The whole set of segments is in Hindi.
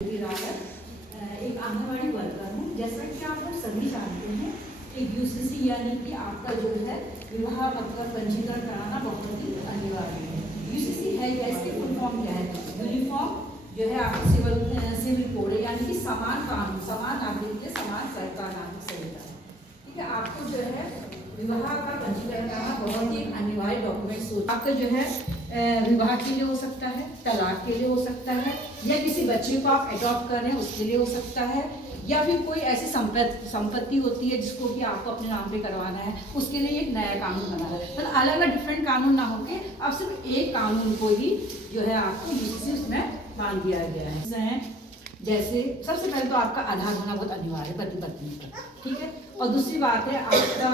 एक आंगनवाड़ी वर्कर हूँ। जैसा कि आप लोग सभी जानते हैं कि यूसीसी यानी कि आपका जो है विवाह मतलब पंजीकरण कराना बहुत ही अनिवार्य है। यूसीसी है या इसके फुल फॉर्म क्या है? यूनिफॉर्म जो है आपका सिविल कोड है, यानी कि समान कानून, समान नागरिक के समान सरकार नागरिक संहिता है। ठीक है, आपको जो है विवाह का पंजीकरण कराना बहुत ही अनिवार्य डॉक्यूमेंट्स होता है। आपका जो है विवाह के लिए हो सकता है, तलाक के लिए हो सकता है, या किसी बच्चे को आप अडॉप्ट कर रहे हैं उसके लिए हो सकता है, या फिर कोई ऐसी संपत्ति होती है जिसको कि आपको अपने नाम पे करवाना है, उसके लिए एक नया कानून बनाना है। मतलब अलग अलग डिफरेंट कानून ना होके अब सिर्फ एक कानून को ही जो है आपको यूसीसी उसमें बांध दिया गया है। जैसे सबसे पहले तो आपका आधार होना बहुत अनिवार्य है पति पत्नी का, ठीक है। और दूसरी बात है आपका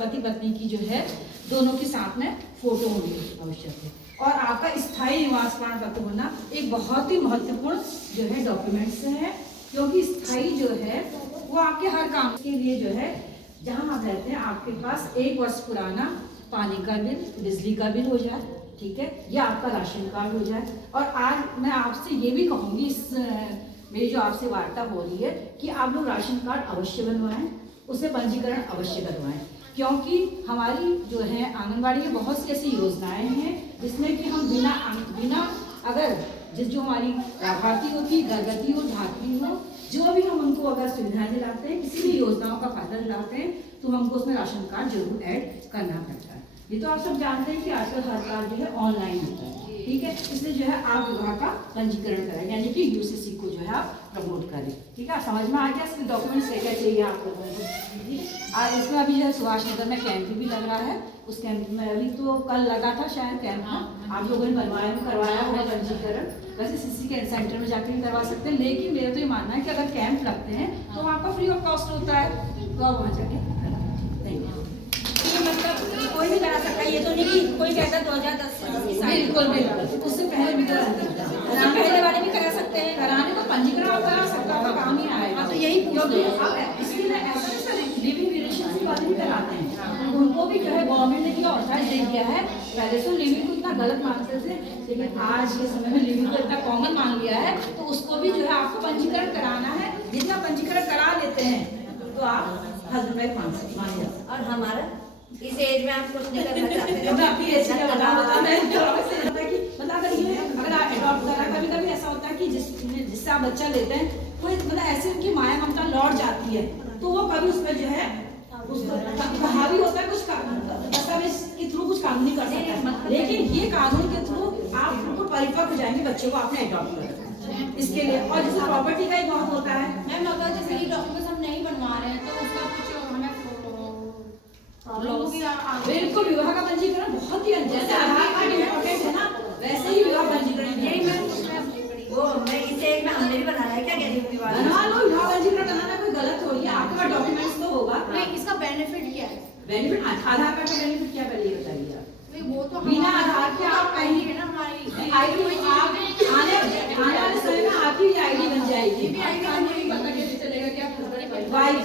पति पत्नी की जो है दोनों के साथ में फोटो होनी आवश्यक है। और आपका स्थायी निवास प्रमाण पत्र होना एक बहुत ही महत्वपूर्ण जो है डॉक्यूमेंट्स है, क्योंकि स्थायी जो है वो आपके हर काम के लिए जो है जहाँ आप रहते हैं आपके पास 1 वर्ष पुराना पानी का बिल, बिजली का बिल हो जाए, ठीक है, या आपका राशन कार्ड हो जाए। और आज मैं आपसे ये भी कहूँगी इस मेरी जो आपसे वार्ता हो रही है कि आप लोग राशन कार्ड अवश्य बनवाएं, उससे पंजीकरण अवश्य करवाएं, क्योंकि हमारी जो है आंगनबाड़ी में बहुत सी ऐसी योजनाएं हैं जिसमें कि हम बिना अगर जो हमारी लाभार्थी होती, गर्भवती हो, धात्री हो, जो भी हम उनको अगर सुविधाएं दिलाते हैं, किसी भी योजनाओं का फायदा दिलाते हैं, तो हमको उसमें राशन कार्ड जरूर ऐड करना पड़ता है। ये तो आप सब जानते हैं कि आजकल हर कार्ड जो है ऑनलाइन होता है, ठीक है। इसलिए जो है आप विवाह का पंजीकरण करें, यानी कि यूसीसी को जो है आप प्रमोट करें, ठीक है। समझ में आ गया इसके डॉक्यूमेंट्स क्या चाहिए आप लोगों को। आज इसमें अभी जो है सुभाष नगर में कैंप भी लग रहा है, उस कैंप में अभी तो कल लगा था शायद कैंप में, आप लोगों ने करवाया होगा पंजीकरण। वैसे सीसी के सेंटर में जाकर भी करवा सकते हैं, लेकिन मेरा तो ये मानना है कि अगर कैंप लगते हैं तो आपका फ्री ऑफ कॉस्ट होता है, तो आप वहाँ जाके मतलब कोई भी करा सकता है, ये तो नहीं कि कोई कहता 2010 बिल्कुल बिल्कुल उससे पहले भी पहले वाले भी करा सकते हैं। कराने को पंजीकरण आप करा सकते हो, काम ही आएगा। तो यही क्योंकि अब इसके लिए ऐसा लिविंग रिलेशनशिप वाले भी कराते हैं, उनको भी जो है गवर्नमेंट ने क्या ऑथराइज दे दिया है। पहले तो लिविंग को इतना गलत मानते थे, लेकिन आज के समय में लिविंग को इतना कॉमन मान लिया है, तो उसको भी जो है आपको पंजीकरण कराना है। जितना पंजीकरण करा लेते हैं तो आप हस्बैंड वाइफ मान जाते। और हमारा इस एज में आप कुछ नहीं करना चाहते, मैं अपनी एज का बता मतलब अगर आप एडॉप्ट कर रहे हैं, कभी कभी ऐसा होता है कि जिससे आप बच्चा लेते हैं कोई मतलब ऐसे उनकी माया ममता लौट जाती है, तो वो कभी उस पर जो है उसको हावी होता है, कुछ दस्तावेज के थ्रू कुछ काम नहीं कर सकता। लेकिन ये कानून के थ्रू आप बिल्कुल परिपक्व हो जाएंगे बच्चे को आपने एडॉप्ट कर इसके लिए। और जैसे प्रॉपर्टी का ही बहुत होता है मैम, अगर जैसे ये डॉक्यूमेंट्स हम नहीं बनवा रहे हैं तो उसका कुछ हमें बिल्कुल विवाह का पंजीकरण बहुत ही जैसे आधार कार्ड इम्पोर्टेंट है ना, वैसे ही विवाह पंजीकरण यही मैं वो मैं इस एज में हमने भी बनाया है क्या बनवा लो। विवाह पंजीकरण बनाना कोई गलत हो रही है, आपके पास डॉक्यूमेंट्स तो होगा। नहीं, इसका बेनिफिट क्या है? बेनिफिट आधार कार्ड का बेनिफिट क्या पहले बताइए आप। वो तो बिना आधार के आप कहीं है ना हमारी आईडी आप आने वाले समय में आपकी आईडी बन जाएगी। भी आईडी का नहीं पता कैसे चलेगा कि आप वाइफ